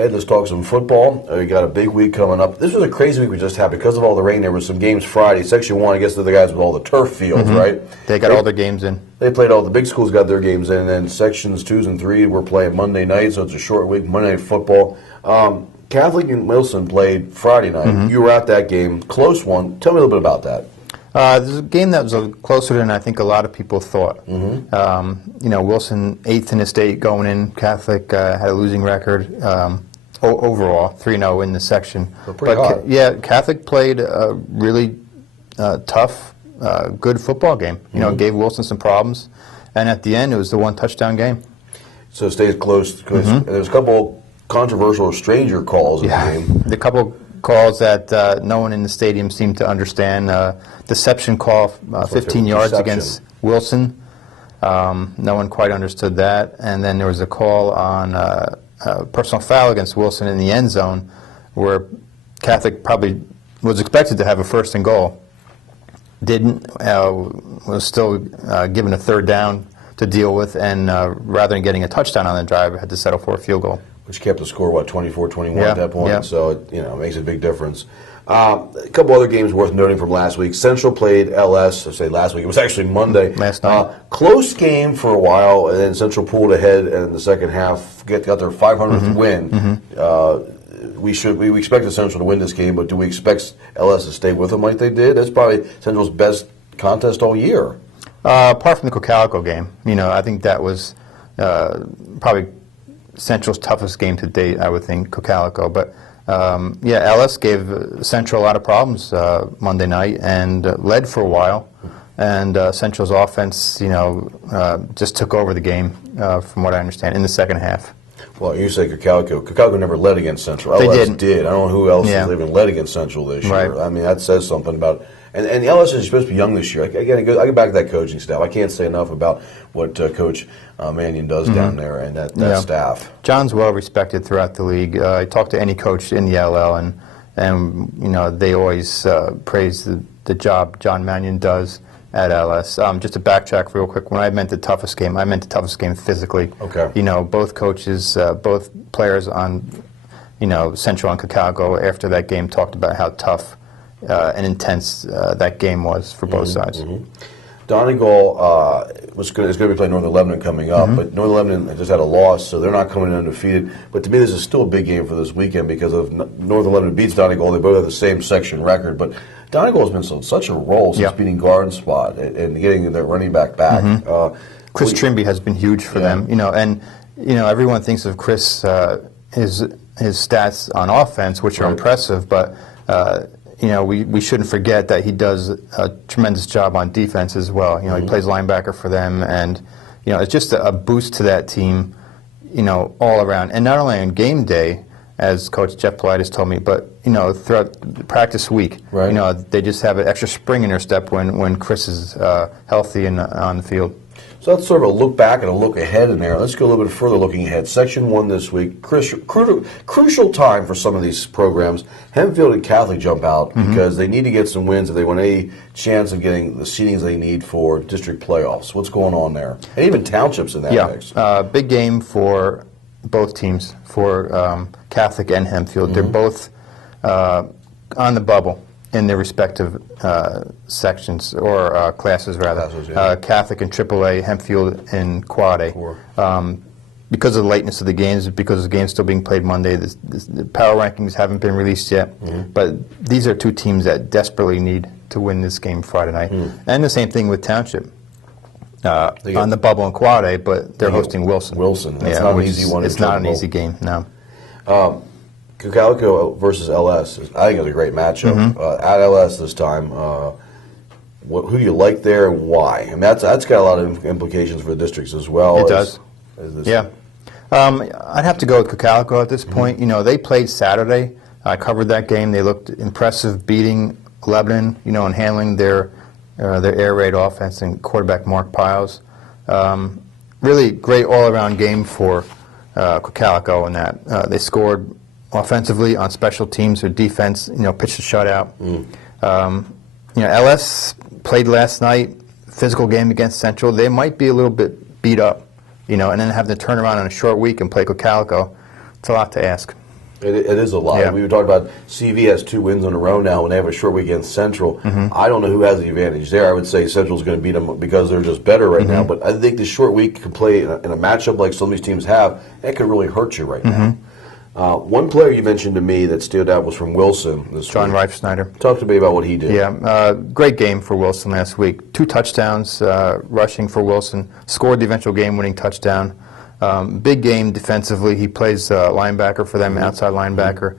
Ed, let's talk some football. We got a big week coming up. This was a crazy week we just had because of all the rain. There were some games Friday. Section 1, I guess they're the guys with all the turf fields, right? They got all their games in. They played all the big schools got their games in, and then sections 2 and 3 were playing Monday night, so it's a short week, Monday Night Football. Catholic and Wilson played Friday night. You were at that game, close one. Tell me a little bit about that. There's a game that was closer than I think a lot of people thought. Wilson, 8th in the state going in. Catholic had a losing record overall, 3-0 in the section. So pretty hot. Yeah, Catholic played a really tough, good football game. Gave Wilson some problems, and at the end, it was the one touchdown game. So it stays close. There's a couple controversial or stranger calls in the game. The couple calls that no one in the stadium seemed to understand. Deception call, 15 yards against Wilson. No one quite understood that. And then there was a call on a personal foul against Wilson in the end zone, where Catholic probably was expected to have a 1st and goal. Didn't. Was still given a 3rd down to deal with, and rather than getting a touchdown on the drive, had to settle for a field goal. Which kept the score, 24-21 at that point. Yeah. So, it makes a big difference. A couple other games worth noting from last week. Central played LS. I say last week. It was actually Monday. Last night. Close game for a while, and then Central pulled ahead in the second half, got their 500th win. We expected Central to win this game, but do we expect LS to stay with them like they did? That's probably Central's best contest all year. Apart from the Cocalico game, I think that was probably Central's toughest game to date, I would think, Cocalico. But, LS gave Central a lot of problems Monday night and led for a while. And Central's offense, just took over the game, from what I understand, in the second half. Well, you say Cocalico. Cocalico never led against Central. They LS didn't. did. I don't know who else has even led against Central this year. Right. I mean, that says something about... And LS is supposed to be young this year. I get back to that coaching staff. I can't say enough about what Coach Mannion does down there and that staff. John's well respected throughout the league. I talked to any coach in the LL, and they always praise the job John Mannion does at LS. Just to backtrack real quick, when I meant the toughest game, I meant the toughest game physically. Okay. Both coaches, both players on, Central and Cocalico after that game talked about how tough and intense that game was for both sides. Donegal is going to be playing Northern Lebanon coming up, but Northern Lebanon just had a loss, so they're not coming in undefeated. But to me, this is still a big game for this weekend because if Northern Lebanon beats Donegal, they both have the same section record. But Donegal has been such a role since beating Garden Spot and getting their running back. Chris Trimby has been huge for them, and everyone thinks of Chris his stats on offense, which are impressive, but. We shouldn't forget that he does a tremendous job on defense as well. He plays linebacker for them, and it's just a boost to that team, all around. And not only on game day, as Coach Jeff Politis told me, but throughout the practice week, they just have an extra spring in their step when Chris is healthy and on the field. So that's sort of a look back and a look ahead in there. Let's go a little bit further looking ahead. Section 1 this week, crucial time for some of these programs. Hempfield and Catholic jump out because they need to get some wins if they want any chance of getting the seedings they need for district playoffs. What's going on there? And even townships in that mix. Big game for both teams, for Catholic and Hempfield. They're both on the bubble in their respective sections, or classes, rather. Catholic in AAA, Hempfield in Quad A. Because of the lateness of the games, because the game's still being played Monday, the power rankings haven't been released yet. But these are two teams that desperately need to win this game Friday night. And the same thing with Township. On the bubble in Quad A, but they're hosting Wilson. That's not an easy one. It's not an easy game, no. Cocalico versus LS, I think it's a great matchup. At LS this time, who do you like there and why? And that's got a lot of implications for the districts as well. It does. I'd have to go with Cocalico at this point. They played Saturday. I covered that game. They looked impressive, beating Lebanon, and handling their air raid offense and quarterback Mark Piles. Really great all-around game for Cocalico in that they scored offensively on special teams. Their defense, pitched a shutout. LS played last night, physical game against Central. They might be a little bit beat up, and then have to turn around in a short week and play Cocalico. It's a lot to ask. It is a lot. Yeah. We were talking about CV has 2 wins in a row now, and they have a short week against Central. I don't know who has the advantage there. I would say Central's going to beat them because they're just better right now. But I think the short week can play in a matchup like some of these teams have. That can really hurt you right now. One player you mentioned to me that stood out was from Wilson this John week. Reifsnyder. Talk to me about what he did. Yeah, great game for Wilson last week. 2 touchdowns rushing for Wilson. Scored the eventual game-winning touchdown. Big game defensively. He plays linebacker for them, outside linebacker.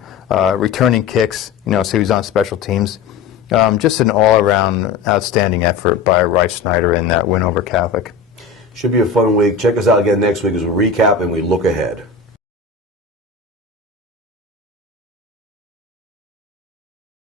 Returning kicks, so he was on special teams. Just an all-around outstanding effort by Reifsnyder in that win over Catholic. Should be a fun week. Check us out again next week as we recap and we look ahead.